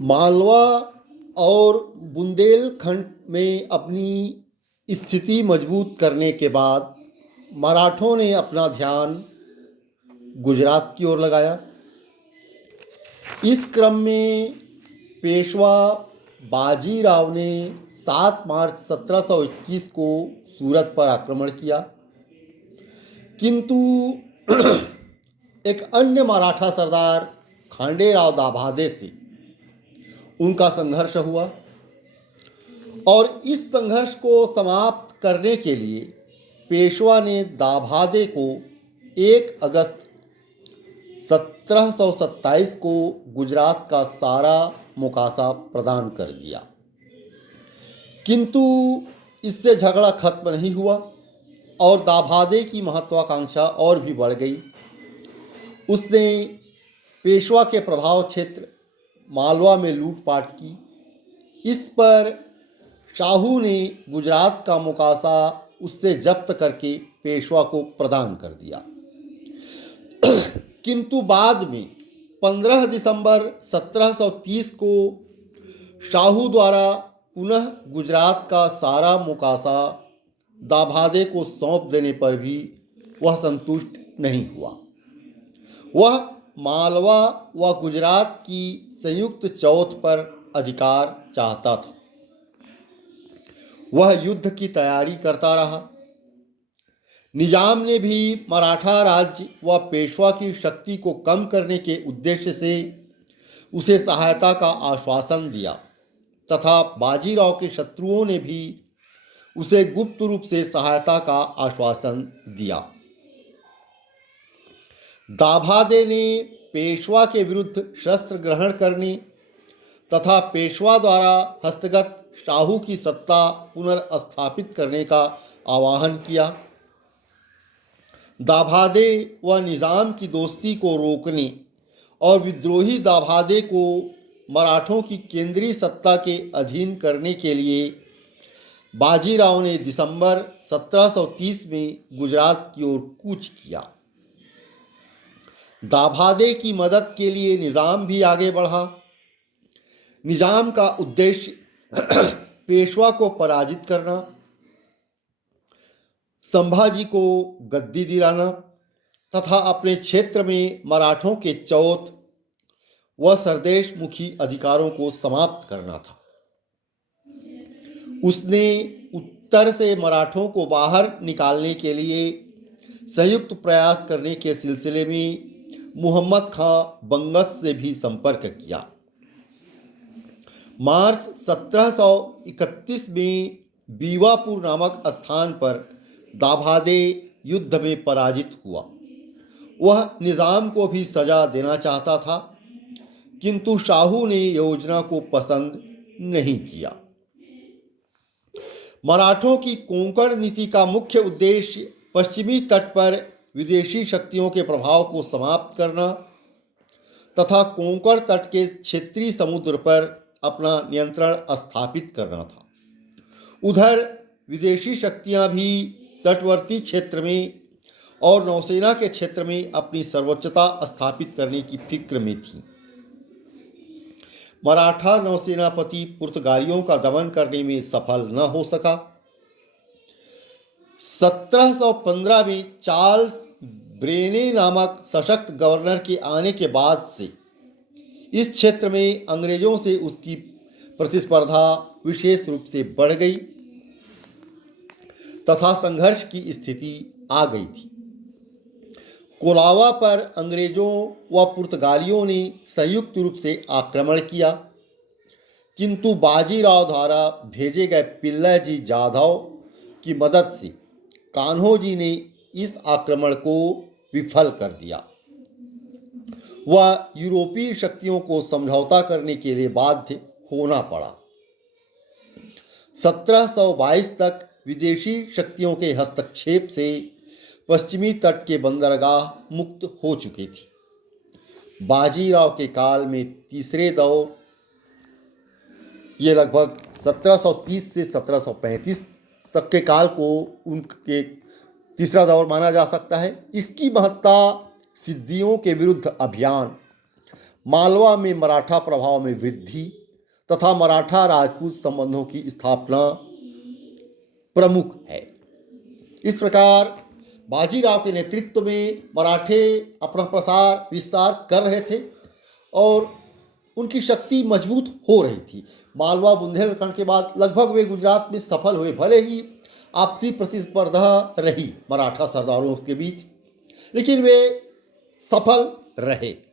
मालवा और बुंदेलखंड में अपनी स्थिति मजबूत करने के बाद मराठों ने अपना ध्यान गुजरात की ओर लगाया। इस क्रम में पेशवा बाजीराव ने 7 मार्च 1721 को सूरत पर आक्रमण किया, किंतु एक अन्य मराठा सरदार खांडेराव दाभादे से उनका संघर्ष हुआ और इस संघर्ष को समाप्त करने के लिए पेशवा ने दाभादे को 1 अगस्त 1727 को गुजरात का सारा मुकासा प्रदान कर दिया, किंतु इससे झगड़ा खत्म नहीं हुआ और दाभादे की महत्वाकांक्षा और भी बढ़ गई। उसने पेशवा के प्रभाव क्षेत्र मालवा में लूटपाट की। इस पर शाहू ने गुजरात का मुकासा उससे जब्त करके पेशवा को प्रदान कर दिया, किंतु बाद में 15 दिसंबर 1730 को शाहू द्वारा पुनः गुजरात का सारा मुकासा दाभादे को सौंप देने पर भी वह संतुष्ट नहीं हुआ। वह मालवा व गुजरात की संयुक्त चौथ पर अधिकार चाहता था। वह युद्ध की तैयारी करता रहा। निजाम ने भी मराठा राज्य व पेशवा की शक्ति को कम करने के उद्देश्य से उसे सहायता का आश्वासन दिया तथा बाजीराव के शत्रुओं ने भी उसे गुप्त रूप से सहायता का आश्वासन दिया। दाभादे ने पेशवा के विरुद्ध शस्त्र ग्रहण करने तथा पेशवा द्वारा हस्तगत शाहू की सत्ता पुनर्स्थापित करने का आह्वान किया। दाभादे व निजाम की दोस्ती को रोकने और विद्रोही दाभादे को मराठों की केंद्रीय सत्ता के अधीन करने के लिए बाजीराव ने दिसंबर 1730 में गुजरात की ओर कूच किया। दाभादे की मदद के लिए निजाम भी आगे बढ़ा। निजाम का उद्देश्य पेशवा को पराजित करना, संभाजी को गद्दी दिलाना तथा अपने क्षेत्र में मराठों के चौथ व सरदेश मुखी अधिकारों को समाप्त करना था। उसने उत्तर से मराठों को बाहर निकालने के लिए संयुक्त प्रयास करने के सिलसिले में मुहम्मद खां बंगस से भी संपर्क किया। मार्च 1731 में बीवापुर नामक स्थान पर दाभादे युद्ध में पराजित हुआ। वह निजाम को भी सजा देना चाहता था, किंतु शाहू ने योजना को पसंद नहीं किया। मराठों की कोंकण नीति का मुख्य उद्देश्य पश्चिमी तट पर विदेशी शक्तियों के प्रभाव को समाप्त करना तथा कोंकण तट के क्षेत्रीय समुद्र पर अपना नियंत्रण स्थापित करना था। उधर विदेशी शक्तियां भी तटवर्ती क्षेत्र में और नौसेना के क्षेत्र में अपनी सर्वोच्चता स्थापित करने की फिक्र में थीं। मराठा नौसेनापति पुर्तगालियों का दमन करने में सफल न हो सका। 1715 में चार्ल्स ब्रेने नामक सशक्त गवर्नर के आने के बाद से इस क्षेत्र में अंग्रेजों से उसकी प्रतिस्पर्धा विशेष रूप से बढ़ गई तथा संघर्ष की स्थिति आ गई थी। कोलावा पर अंग्रेजों व पुर्तगालियों ने संयुक्त रूप से आक्रमण किया, किंतु बाजीराव द्वारा भेजे गए पिल्लाजी जाधव की मदद से कान्होजी ने इस आक्रमण को विफल कर दिया। वह यूरोपीय शक्तियों को समझौता करने के लिए बाध्य होना पड़ा। 1722 तक विदेशी शक्तियों के हस्तक्षेप से पश्चिमी तट के बंदरगाह मुक्त हो चुके थे। बाजीराव के काल में तीसरे दौर, ये लगभग 1730 से 1735 तक के काल को उनके तीसरा दौर माना जा सकता है। इसकी महत्ता सिद्दियों के विरुद्ध अभियान, मालवा में मराठा प्रभाव में वृद्धि तथा मराठा राजपूत संबंधों की स्थापना प्रमुख है। इस प्रकार बाजीराव के नेतृत्व में मराठे अपना प्रसार विस्तार कर रहे थे और उनकी शक्ति मजबूत हो रही थी। मालवा बुंदेलखंड के बाद लगभग वे गुजरात में सफल हुए, भले ही आपसी प्रतिस्पर्धा रही मराठा सरदारों के बीच, लेकिन वे सफल रहे।